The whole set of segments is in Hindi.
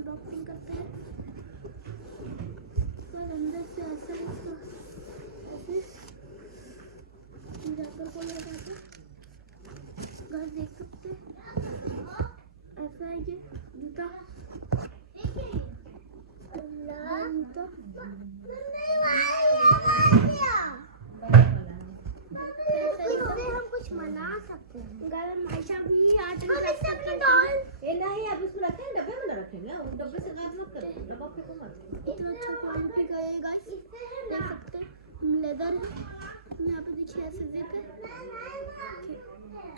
अनबॉक्सिंग करते हैं। और अंदर से ऐसा इसका ऐसे रैपर को लगा के गाइस देख सकते हैं, ऐसा है ये जूता। हम कुछ मना सकते हैं। गरम आयशा भी आर्ट एंड क्राफ्ट अपने डॉल ये नहीं आप इसको रखें, डब्बे में ना रखें ना, उस डब्बे से गायब मत करो, डब्बा फेंको मत। इतना अच्छा क्वालिटी का है गाइस, देख सकते हैं। लेदर है यहाँ पे, देखिए ऐसे जिप है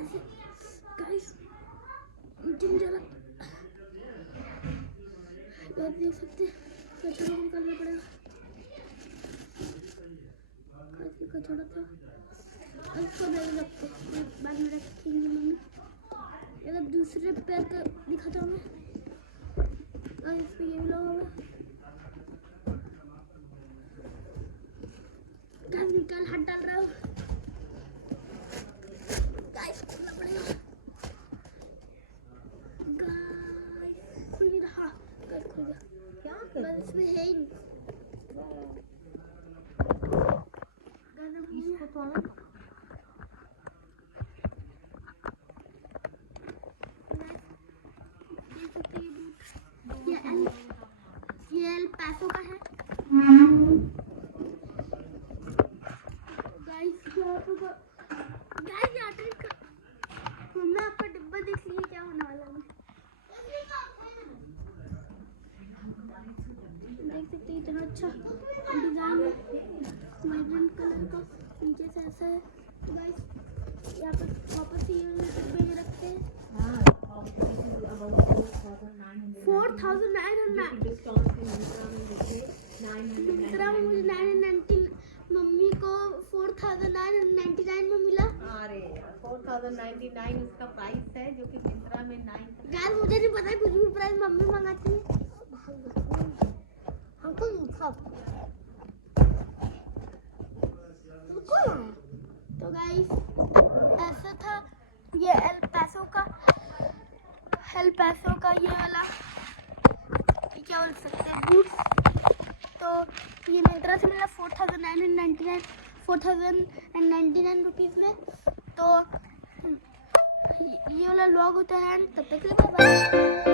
ऐसे गाइस, जिंजर गाइस देख सकते हैं। कचरा निकालना पड़ेगा, काफी कचरा था। इसको बैग रखते हैं, बैग में रखेंगे मम्मी। अगर दूसरे पैर का दिखाता हूँ मैं, और इस पे ये भी लगा हुआ। निकाल हाथ डाल रहा हूँ गाइस, खोलना पड़ेगा गाइस, खुल नहीं रहा। गाइस खुल गया, क्या बस इसमें है ही नहीं। इसको तो ये एल पैसों का है गाइस। मम्मी आपका डिब्बा देख लीजिए क्या होने वाला है। देख सकते हैं इतना अच्छा डिजाइन है, वाइब्रेंट कलर का, नीचे से ऐसा है गाइस। यहाँ पर वापस ये डिब्बे में रखते हैं। 4900 मिंत्रा में मुझे 990, मम्मी को 4999 में मिला। अरे 4099 उसका प्राइस है, जो कि मिंत्रा में 9। गाइस मुझे नहीं पता कुछ भी प्राइस मम्मी मंगाती है हमको तो गाइस ऐसा था ये एल पैसों का ये वाला, क्या बोल सकते हैं, बूट्स। तो ये मिंत्रा से मिला 4999 रुपीज़ में। तो ये वाला लॉग होता है, तब तक के लिए बाय।